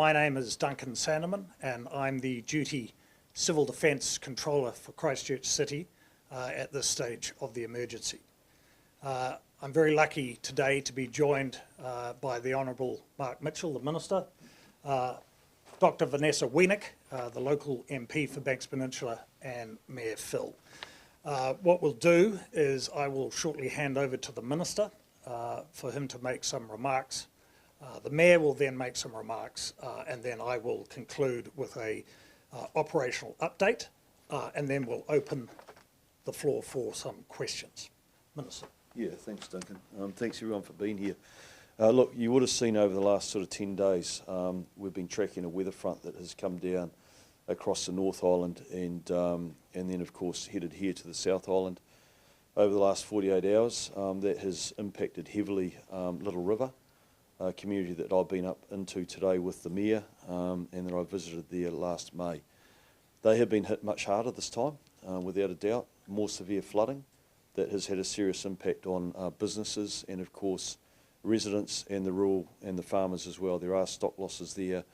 My name is Duncan Sandeman and I'm the Duty Civil Defence Controller for Christchurch City at this stage of the emergency. I'm very lucky today to be joined by the Honourable Mark Mitchell, the Minister, Dr Vanessa Wienick, the local MP for Banks Peninsula, and Mayor Phil. What we'll do is I will shortly hand over to the Minister for him to make some remarks. The Mayor will then make some remarks and then I will conclude with a operational update and then we'll open the floor for some questions. Minister. Yeah, thanks Duncan. Thanks everyone for being here. Look, you would have seen over the last sort of 10 days we've been tracking a weather front that has come down across the North Island and then of course headed here to the South Island. Over the last 48 hours that has impacted heavily Little River, a community that I've been up into today with the Mayor and that I visited there last May. They have been hit much harder this time, without a doubt, more severe flooding that has had a serious impact on businesses and of course residents and the rural and the farmers as well. There are stock losses there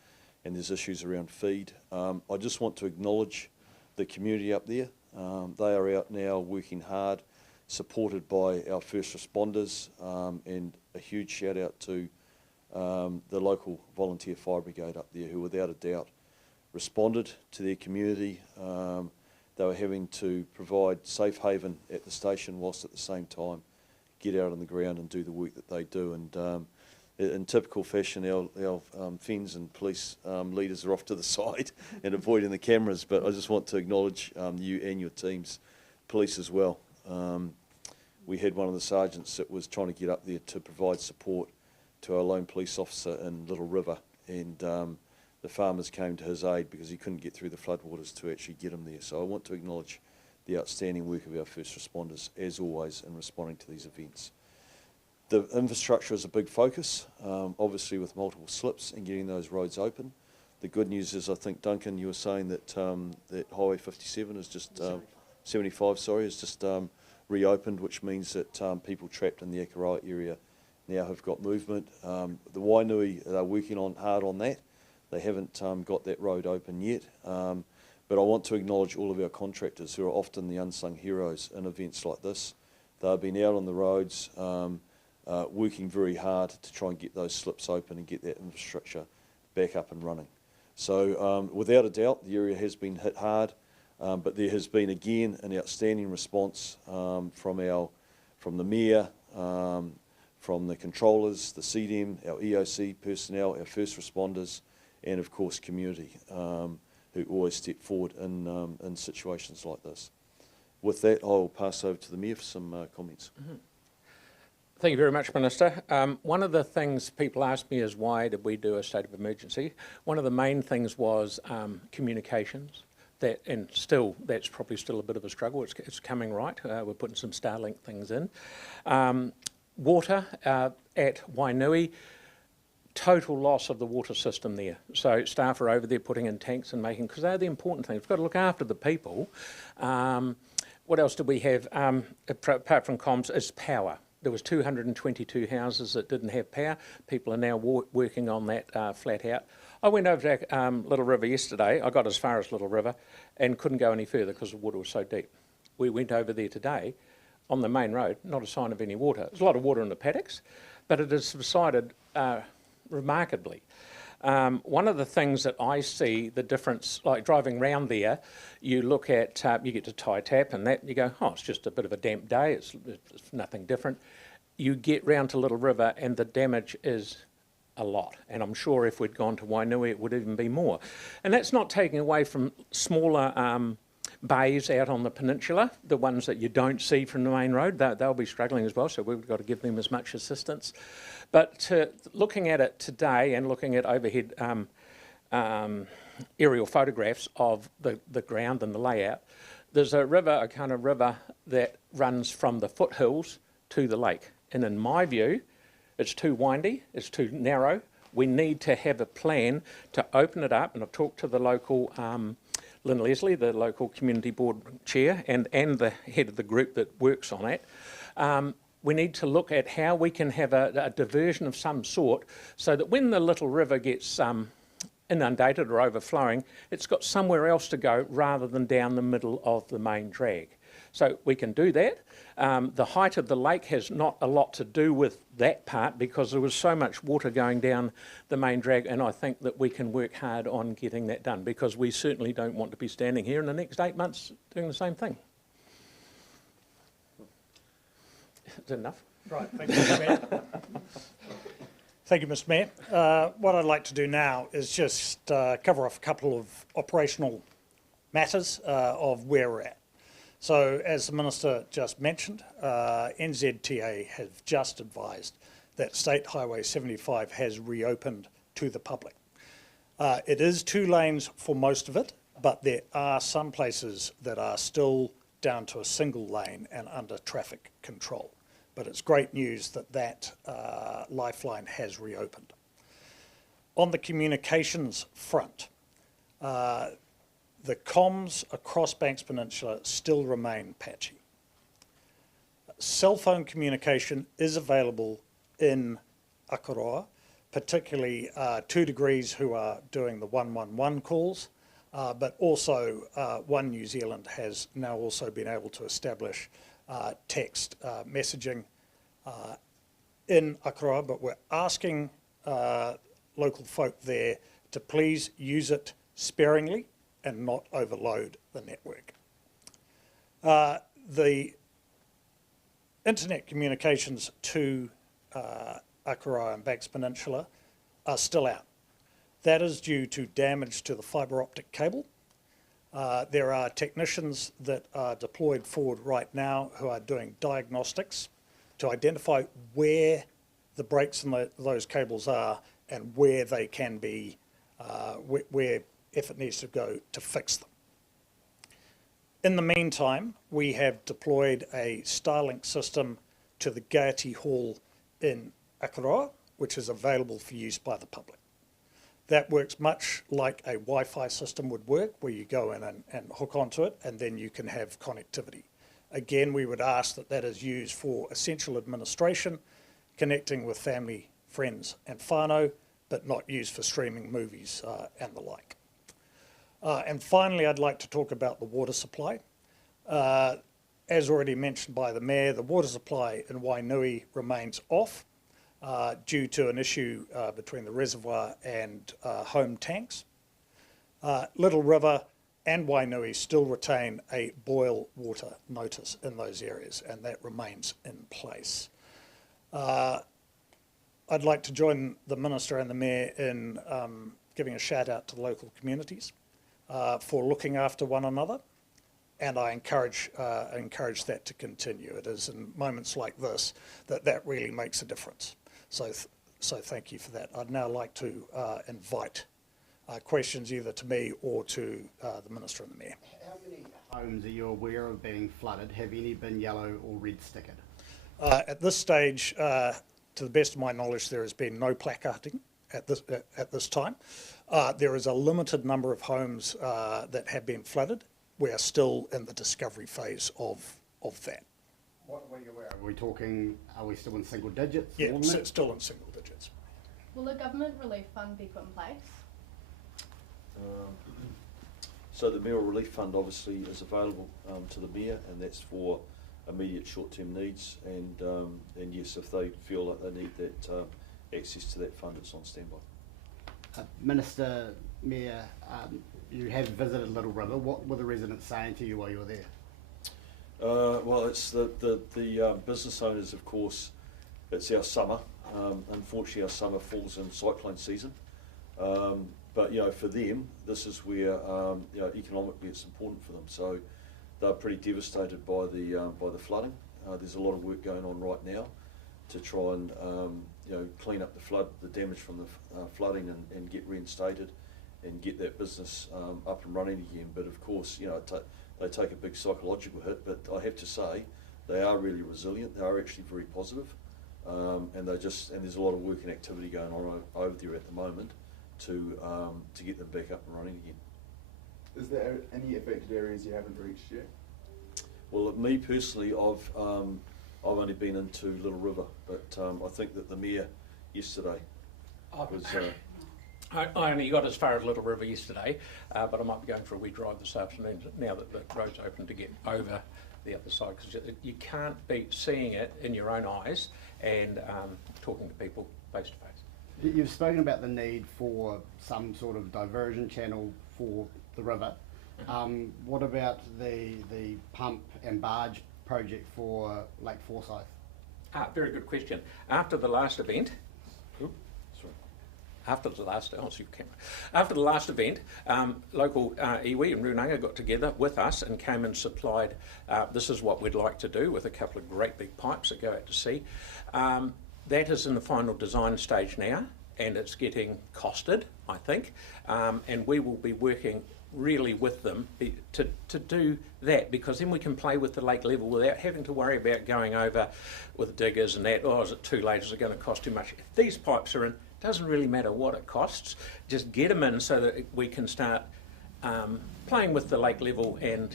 and there's issues around feed. I just want to acknowledge the community up there. They are out now working hard, supported by our first responders and a huge shout out to the local volunteer fire brigade up there who without a doubt responded to their community. They were having to provide safe haven at the station whilst at the same time get out on the ground and do the work that they do. And in typical fashion, our FENS and police leaders are off to the side and avoiding the cameras, but I just want to acknowledge you and your teams, police as well. We had one of the sergeants that was trying to get up there to provide support to our lone police officer in Little River, and the farmers came to his aid because he couldn't get through the floodwaters to actually get him there. So I want to acknowledge the outstanding work of our first responders, as always, in responding to these events. The infrastructure is a big focus, obviously with multiple slips and getting those roads open. The good news is, I think, Duncan, you were saying that that Highway 57 is just, 75, sorry, is just reopened, which means that people trapped in the Akaroa area now have got movement. The Wainui are working hard on that. They haven't got that road open yet, but I want to acknowledge all of our contractors who are often the unsung heroes in events like this. They've been out on the roads working very hard to try and get those slips open and get that infrastructure back up and running. So without a doubt the area has been hit hard, but there has been again an outstanding response from the Mayor, from the controllers, the CDM, our EOC personnel, our first responders, and of course community who always step forward in situations like this. With that, I'll pass over to the Mayor for some comments. Mm-hmm. Thank you very much, Minister. One of the things people ask me is why did we do a state of emergency? One of the main things was communications. And still, that's probably still a bit of a struggle. It's coming right. We're putting some Starlink things in. Water at Wainui, total loss of the water system there. So staff are over there putting in tanks and making, because they're the important things. We've got to look after the people. What else did we have? Apart from comms, is power. There was 222 houses that didn't have power. People are now working on that flat out. I went over to Little River yesterday. I got as far as Little River and couldn't go any further because the water was so deep. We went over there today on the main road, not a sign of any water. There's a lot of water in the paddocks, but it has subsided remarkably. One of the things that I see the difference, like driving around there, you look at, you get to Tai Tap and that, you go, oh, it's just a bit of a damp day, it's nothing different. You get round to Little River and the damage is a lot. And I'm sure if we'd gone to Wainui, it would even be more. And that's not taking away from smaller bays out on the peninsula, the ones that you don't see from the main road. They'll be struggling as well, so we've got to give them as much assistance. But looking at it today and looking at overhead aerial photographs of the ground and the layout, there's a river, a kind of river that runs from the foothills to the lake. And in my view, it's too windy, it's too narrow. We need to have a plan to open it up, and I've talked to the local Lynn Leslie, the local community board chair, and the head of the group that works on it. We need to look at how we can have a diversion of some sort so that when the Little River gets inundated or overflowing, it's got somewhere else to go rather than down the middle of the main drag. So we can do that. The height of the lake has not a lot to do with that part because there was so much water going down the main drag, and I think that we can work hard on getting that done because we certainly don't want to be standing here in the next 8 months doing the same thing. Is that enough? Right, thank you, Mr. Mayor. Thank you, Mr. Mayor. What I'd like to do now is just cover off a couple of operational matters of where we're at. So, as the Minister just mentioned, NZTA have just advised that State Highway 75 has reopened to the public. It is 2 lanes for most of it, but there are some places that are still down to a single lane and under traffic control. But it's great news that that lifeline has reopened. On the communications front, the comms across Banks Peninsula still remain patchy. Cell phone communication is available in Akaroa, particularly 2 Degrees who are doing the 111 calls, but also One New Zealand has now also been able to establish text messaging in Akaroa, but we're asking local folk there to please use it sparingly and not overload the network. The internet communications to Akaroa and Banks Peninsula are still out. That is due to damage to the fibre optic cable. There are technicians that are deployed forward right now who are doing diagnostics to identify where the breaks in those cables are and where they can be, where effort needs to go to fix them. In the meantime, we have deployed a Starlink system to the Gaiety Hall in Akaroa, which is available for use by the public. That works much like a Wi-Fi system would work, where you go in and hook onto it, and then you can have connectivity. Again, we would ask that that is used for essential administration, connecting with family, friends and whānau, but not used for streaming movies and the like. And finally, I'd like to talk about the water supply. As already mentioned by the Mayor, the water supply in Wainui remains off due to an issue between the reservoir and home tanks. Little River and Wainui still retain a boil water notice in those areas, and that remains in place. I'd like to join the Minister and the Mayor in giving a shout out to the local communities for looking after one another, and I encourage that to continue. It is in moments like this that really makes a difference. So thank you for that. I'd now like to invite questions either to me or to the Minister and the Mayor. How many homes are you aware of being flooded? Have any been yellow or red stickered? At this stage, to the best of my knowledge, there has been no placarding at this time. There is a limited number of homes that have been flooded. We are still in the discovery phase of that. What were you aware of? Are we still in single digits? Yeah, still in single digits. Will a government relief fund be put in place? So the Mayoral Relief Fund obviously is available to the Mayor, and that's for immediate short-term needs, and yes, if they feel like they need that access to that fund, it's on standby. Minister, Mayor, you have visited Little River. What were the residents saying to you while you were there? Well, it's the business owners, of course. It's our summer. Unfortunately, our summer falls in cyclone season. But for them, this is where economically it's important for them. So they're pretty devastated by the flooding. There's a lot of work going on right now to try and clean up the damage from the flooding and get reinstated and get that business up and running again. But of course, they take a big psychological hit. But I have to say, they are really resilient. They are actually very positive, and there's a lot of work and activity going on over there at the moment to get them back up and running again. Is there any affected areas you haven't reached yet? Well, me personally, I've only been into Little River, but I think that the Mayor yesterday was I only got as far as Little River yesterday, but I might be going for a wee drive this afternoon now that the road's open to get over the other side, because you can't beat seeing it in your own eyes and talking to people face to face. You've spoken about the need for some sort of diversion channel for the river. What about the pump and barge project for Lake Forsyth? Very good question. After the last event, after the last event, local iwi and Runanga got together with us and came and supplied, this is what we'd like to do, with a couple of great big pipes that go out to sea. That is in the final design stage now, and it's getting costed, I think, and we will be working really with them to do that, because then we can play with the lake level without having to worry about going over with diggers and that. Oh, is it too late? Is it going to cost too much? If these pipes are in, doesn't really matter what it costs, just get them in so that we can start playing with the lake level and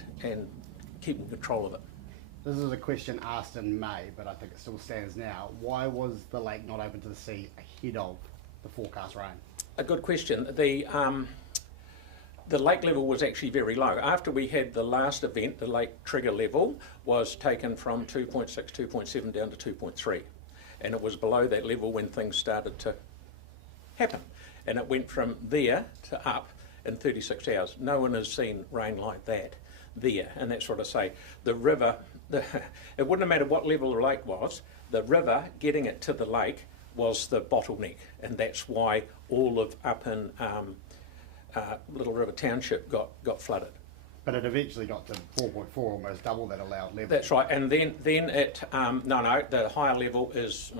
keeping control of it. This is a question asked in May, but I think it still stands now. Why was the lake not open to the sea ahead of the forecast rain? A good question. The lake level was actually very low. After we had the last event, the lake trigger level was taken from 2.6, 2.7 down to 2.3. And it was below that level when things started to happen. And it went from there to up in 36 hours. No one has seen rain like that there. And that's what I say. The river, it wouldn't have mattered what level the lake was, the river, getting it to the lake, was the bottleneck. And that's why all of up in Little River Township got flooded. But it eventually got to 4.4, almost double that allowed level. That's right, and then it, no, the higher level is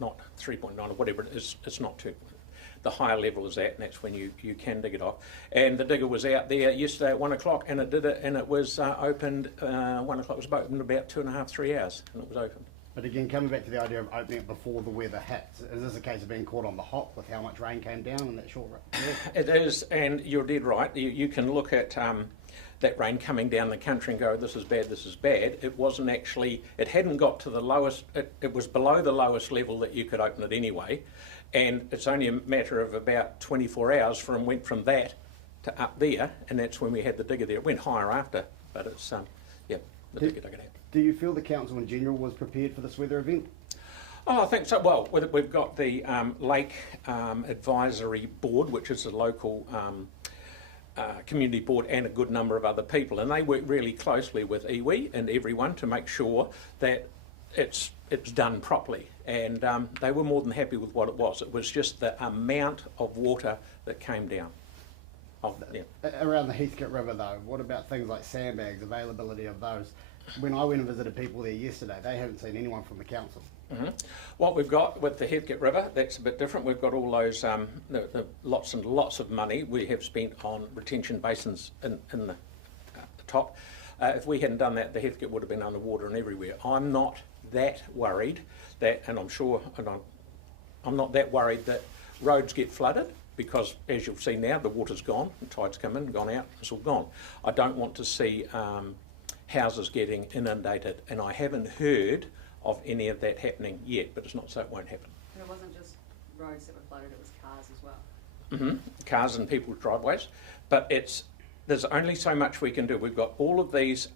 not 3.9 or whatever it is, it's not 2. The higher level is that, and that's when you can dig it off. And the digger was out there yesterday at 1 o'clock, and it did it, and it was opened, 1 o'clock, it was opened about 2.5, 3 hours, and it was opened. But again, coming back to the idea of opening it before the weather hits, is this a case of being caught on the hop with how much rain came down in that short period? It is, and you're dead right. You can look at that rain coming down the country and go, this is bad, this is bad. It wasn't actually, it hadn't got to the lowest, it was below the lowest level that you could open it anyway. And it's only a matter of about 24 hours went from that to up there, and that's when we had the digger there. It went higher after, but it's, the digger dug it out. Do you feel the council in general was prepared for this weather event? Oh, I think so. Well, we've got the Lake Advisory Board, which is a local community board, and a good number of other people, and they work really closely with iwi and everyone to make sure that it's done properly. And they were more than happy with what it was. It was just the amount of water that came down. Around the Heathcote River, though, what about things like sandbags, availability of those? When I went and visited people there yesterday, they haven't seen anyone from the council. Mm-hmm. What we've got with the Heathcote River, that's a bit different. We've got all those lots and lots of money we have spent on retention basins in the top. If we hadn't done that, the Heathcote would have been underwater and everywhere. I'm not that worried that, and I'm sure, and I'm not that worried that roads get flooded, because as you'll see now, the water's gone, the tide's come in, gone out, it's all gone. I don't want to see houses getting inundated, and I haven't heard of any of that happening yet, but it's not so it won't happen. And it wasn't just roads that were flooded, it was cars as well. Mm-hmm. Cars and people's driveways, but there's only so much we can do. We've got all of these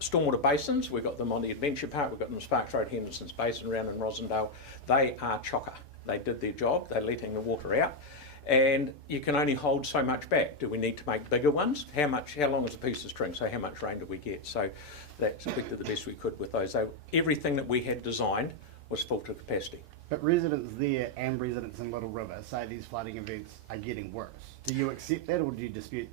stormwater basins. We've got them on the Adventure Park, we've got them in Sparks Road, Henderson's Basin, around in Rosendale. They are chocker. They did their job, they're letting the water out, and you can only hold so much back. Do we need to make bigger ones? How long is a piece of string? So how much rain do we get? So that's we did the best we could with those. Everything that we had designed was full to capacity. But residents there and residents in Little River say these flooding events are getting worse. Do you accept that, or do you dispute?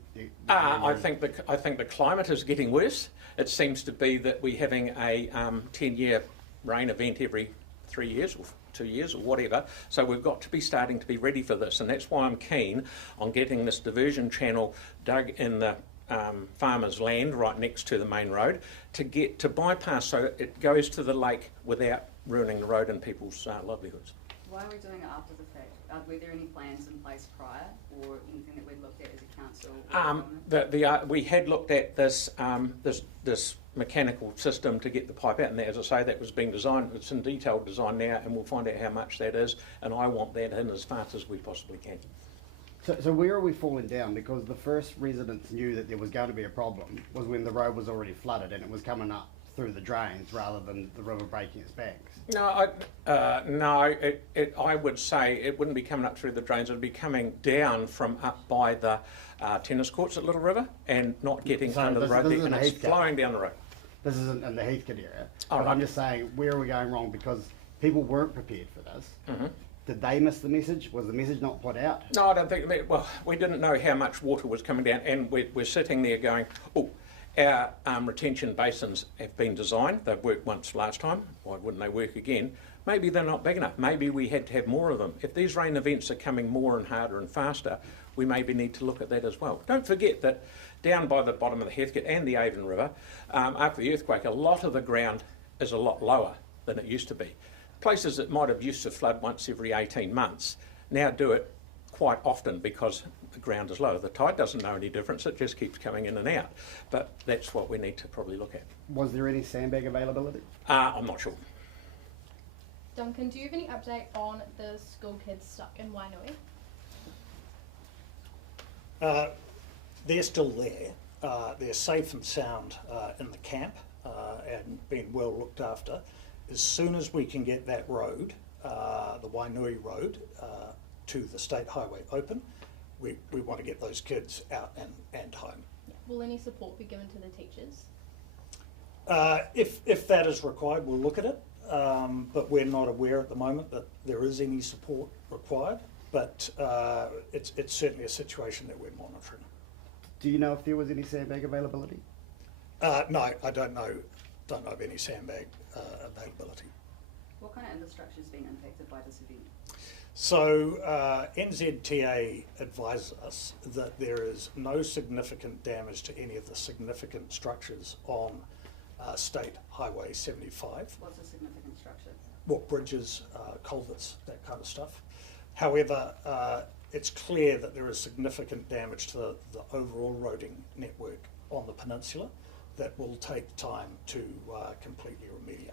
I think the climate is getting worse. It seems to be that we're having a 10-year rain event every 3 years or 2 years or whatever. So we've got to be starting to be ready for this, and that's why I'm keen on getting this diversion channel dug in the farmers' land right next to the main road to bypass so it goes to the lake without ruining the road and people's livelihoods. Why are we doing it after the fact? Were there any plans in place prior, or anything that we'd looked at as a council? We had looked at this mechanical system to get the pipe out, and as I say, that was being designed, it's in detailed design now, and we'll find out how much that is, and I want that in as fast as we possibly can. So where are we falling down? Because the first residents knew that there was going to be a problem was when the road was already flooded and it was coming up through the drains rather than the river breaking its banks. No, I would say it wouldn't be coming up through the drains, it would be coming down from up by the tennis courts at Little River and not getting So under the this- road this there, isn't and a it's Heathcote. flowing down the road. This isn't in the Heathcote area. Oh, But right. I'm just saying, where are we going wrong? Because people weren't prepared for this. Mm-hmm. Did they miss the message? Was the message not put out? No, I don't think, well, we didn't know how much water was coming down, and we're sitting there going, oh, our retention basins have been designed, they've worked once last time, why wouldn't they work again? Maybe they're not big enough, maybe we had to have more of them. If these rain events are coming more and harder and faster, we maybe need to look at that as well. Don't forget that down by the bottom of the Heathcote and the Avon River, after the earthquake, a lot of the ground is a lot lower than it used to be. Places that might have used to flood once every 18 months now do it quite often because the ground is low. The tide doesn't know any difference, it just keeps coming in and out. But that's what we need to probably look at. Was there any sandbag availability? I'm not sure. Duncan, do you have any update on the school kids stuck in Wainui? They're still there. They're safe and sound in the camp and being well looked after. As soon as we can get that road, the Wainui Road, to the state highway open, we want to get those kids out and home. Will any support be given to the teachers? If that is required, we'll look at it, but we're not aware at the moment that there is any support required, but it's certainly a situation that we're monitoring. Do you know if there was any sandbag availability? No, I don't know of any sandbag availability. What kind of infrastructure has been impacted by this event? So NZTA advises us that there is no significant damage to any of the significant structures on State Highway 75. What's a significant structure? What bridges, culverts, that kind of stuff. However, it's clear that there is significant damage to the overall roading network on the peninsula that will take time to completely remediate.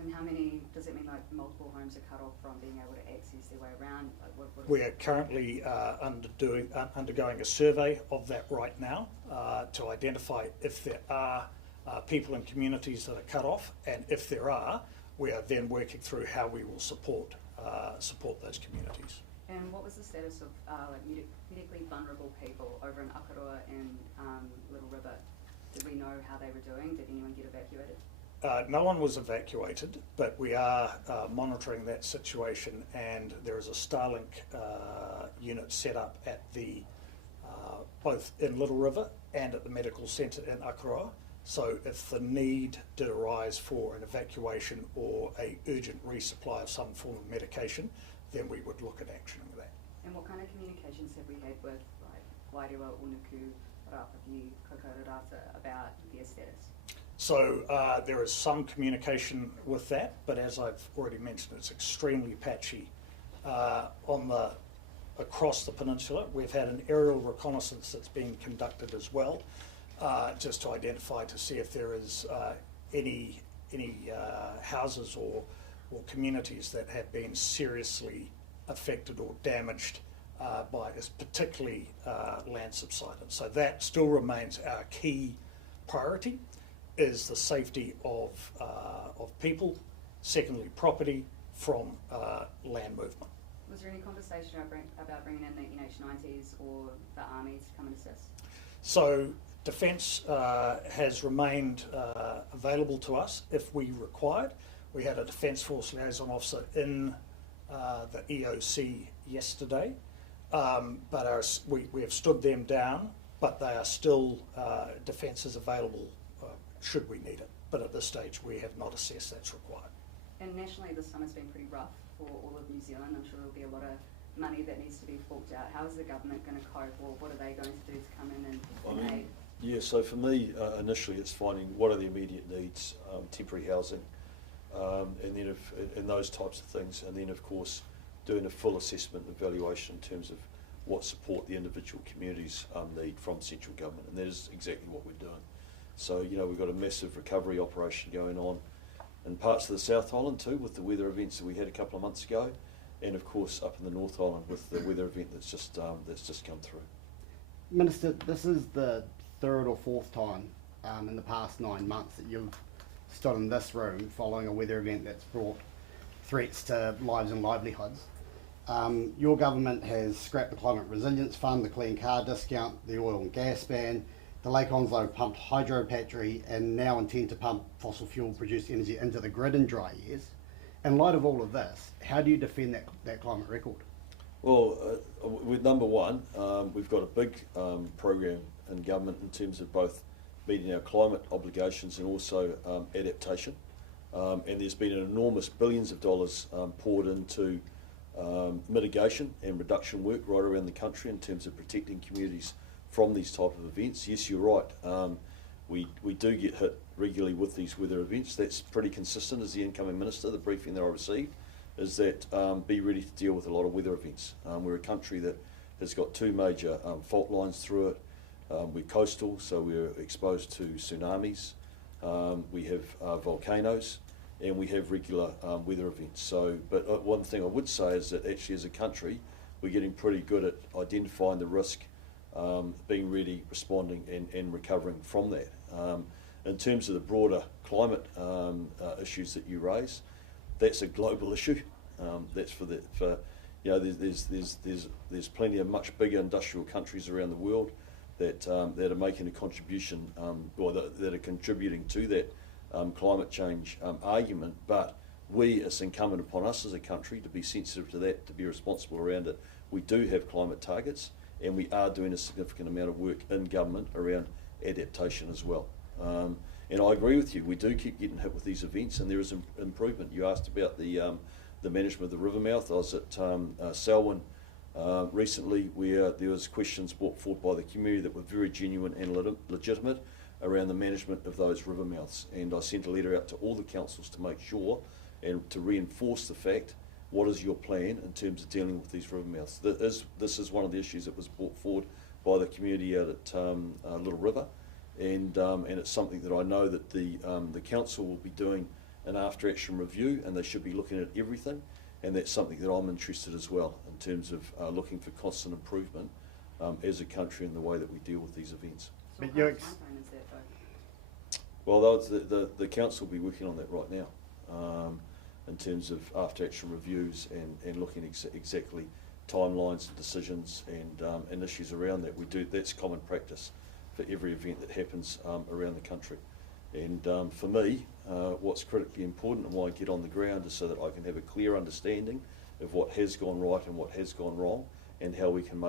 And how many, does it mean like multiple homes are cut off from being able to access their way around? Like what We are currently undergoing a survey of that right now to identify if there are people in communities that are cut off, and if there are, we are then working through how we will support those communities. And what was the status of like medically vulnerable people over in Akaroa and Little River? Did we know how they were doing? Did anyone get evacuated? No one was evacuated, but we are monitoring that situation, and there is a Starlink unit set up at the both in Little River and at the medical centre in Akaroa. So if the need did arise for an evacuation or a urgent resupply of some form of medication, then we would look at actioning that. And what kind of communications have we had with like Wairua, Unuku, Rapaki, Kokororata about their status? So there is some communication with that, but as I've already mentioned, it's extremely patchy across the peninsula. We've had an aerial reconnaissance that's being conducted as well, just to identify to see if there is any houses or communities that have been seriously affected or damaged by this, particularly land subsidence. So that still remains our key priority, is the safety of people, secondly property, from land movement. Was there any conversation about bringing in the NH90s or the army to come and assist? So Defence has remained available to us if we required. We had a Defence Force liaison officer in the EOC yesterday, but we have stood them down, but they are still, Defence is available should we need it. But at this stage we have not assessed that's required. And nationally this summer's been pretty rough for all of New Zealand. I'm sure there'll be a lot of money that needs to be forked out. How is the government going to cope, or what are they going to do to come in and aid? Yeah, so for me, initially it's finding what are the immediate needs, temporary housing, and then and those types of things, and then of course doing a full assessment and evaluation in terms of what support the individual communities need from central government, and that is exactly what we're doing. So, you know, we've got a massive recovery operation going on in parts of the South Island too, with the weather events that we had a couple of months ago, and of course up in the North Island with the weather event that's just come through. Minister, this is the third or fourth time in the past 9 months that you've stood in this room following a weather event that's brought threats to lives and livelihoods. Your government has scrapped the Climate Resilience Fund, the Clean Car Discount, the oil and gas ban, the Lake Onslow pumped hydro battery, and now intend to pump fossil fuel produced energy into the grid in dry years. In light of all of this, how do you defend that climate record? Well, with number one, we've got a big program in government in terms of both meeting our climate obligations and also adaptation. And there's been an enormous billions of dollars poured into mitigation and reduction work right around the country in terms of protecting communities from these type of events. Yes, you're right. We do get hit regularly with these weather events. That's pretty consistent as the incoming minister. The briefing that I received is that be ready to deal with a lot of weather events. We're a country that has got two major fault lines through it. We're coastal, so we're exposed to tsunamis. We have volcanoes, and we have regular weather events. So, but one thing I would say is that actually as a country, we're getting pretty good at identifying the risk, being ready, responding and recovering from that. In terms of the broader climate issues that you raise, that's a global issue. That's for you know, there's plenty of much bigger industrial countries around the world that are making a contribution or that are contributing to that climate change argument. But it's incumbent upon us as a country to be sensitive to that, to be responsible around it. We do have climate targets, and we are doing a significant amount of work in government around adaptation as well. And I agree with you, we do keep getting hit with these events, and there is improvement. You asked about the management of the river mouth. I was at Selwyn recently, where there was questions brought forward by the community that were very genuine and legitimate around the management of those river mouths. And I sent a letter out to all the councils to make sure and to reinforce the fact, what is your plan in terms of dealing with these river mouths? This is one of the issues that was brought forward by the community out at Little River, and it's something that I know that the council will be doing an after-action review, and they should be looking at everything, and that's something that I'm interested as well in terms of looking for constant improvement as a country in the way that we deal with these events. So But how you much timeframe is that though? Well, the council will be working on that right now in terms of after-action reviews and looking exactly timelines and decisions and issues around that. That's common practice for every event that happens around the country. And for me, what's critically important and why I get on the ground is so that I can have a clear understanding of what has gone right and what has gone wrong, and how we can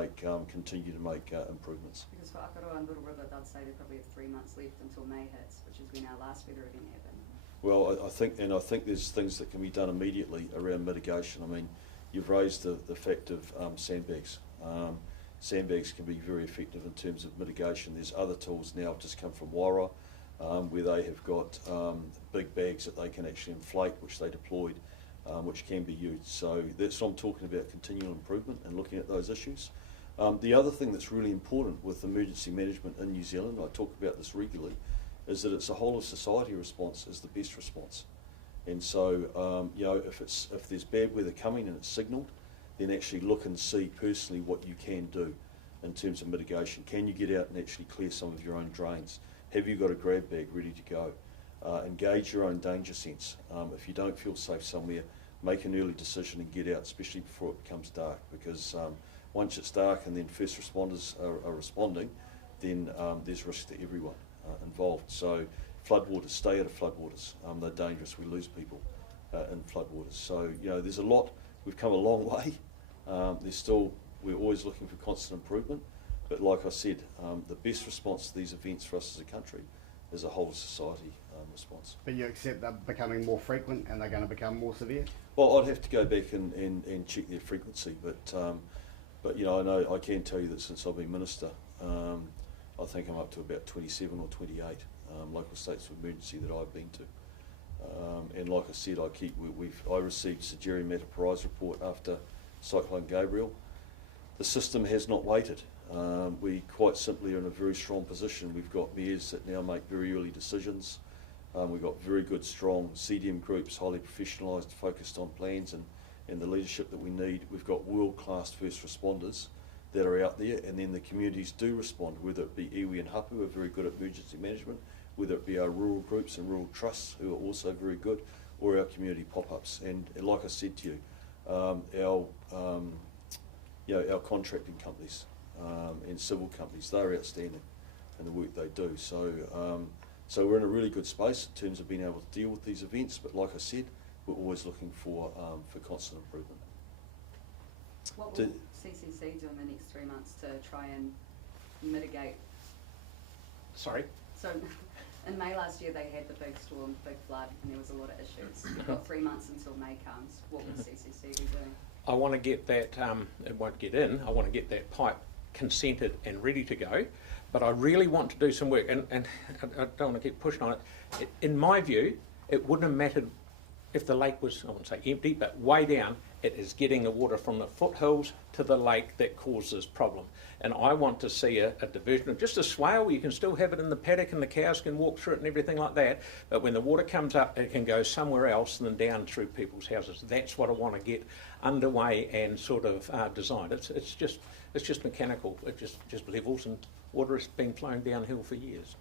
continue to make improvements. Because for Akaroa and Little River, they'd say they probably have 3 months left until May hits, which is when our last weather event happened. Well, I think there's things that can be done immediately around mitigation. I mean, you've raised the fact of sandbags. Sandbags can be very effective in terms of mitigation. There's other tools now just come from Mayoral, where they have got big bags that they can actually inflate, which they deployed, which can be used. So that's what I'm talking about, continual improvement and looking at those issues. The other thing that's really important with emergency management in New Zealand, I talk about this regularly, is that it's a whole of society response is the best response. And so, you know, if there's bad weather coming and it's signalled, then actually look and see personally what you can do in terms of mitigation. Can you get out and actually clear some of your own drains? Have you got a grab bag ready to go? Engage your own danger sense. If you don't feel safe somewhere, make an early decision and get out, especially before it becomes dark, because once it's dark and then first responders are responding, then there's risk to everyone involved. So floodwaters, stay out of floodwaters. They're dangerous. We lose people in floodwaters. So, you know, there's a lot. We've come a long way. We're always looking for constant improvement. But like I said, the best response to these events for us as a country is a whole of society response. But you accept they're becoming more frequent and they're going to become more severe? Well, I'd have to go back and check their frequency, but you know, I can tell you that since I've been minister, I think I'm up to about 27 or 28 local states of emergency that I've been to. And like I said, I received Sir Jerry Matapara's report after Cyclone Gabriel. The system has not waited. We quite simply are in a very strong position. We've got mayors that now make very early decisions. We've got very good, strong CDM groups, highly professionalised, focused on plans and the leadership that we need. We've got world-class first responders that are out there, and then the communities do respond, whether it be iwi and hapu, who are very good at emergency management, whether it be our rural groups and rural trusts, who are also very good, or our community pop-ups. And like I said to you, our contracting companies and civil companies, they're outstanding in the work they do. So we're in a really good space in terms of being able to deal with these events, but like I said, we're always looking for constant improvement. What will CCC do in the next 3 months to try and mitigate? Sorry? So in May last year they had the big storm, big flood, and there was a lot of issues. You've got 3 months until May comes. What will CCC be doing? I want to get that, it won't get in, I want to get that pipe consented and ready to go, but I really want to do some work, and I don't want to keep pushing on it. In my view, it wouldn't have mattered if the lake was, I wouldn't say empty, but way down. It is getting the water from the foothills to the lake that causes problem. And I want to see a diversion of just a swale. You can still have it in the paddock and the cows can walk through it and everything like that. But when the water comes up, it can go somewhere else than down through people's houses. That's what I want to get underway and sort of designed. It's just mechanical. It just levels, and water has been flowing downhill for years.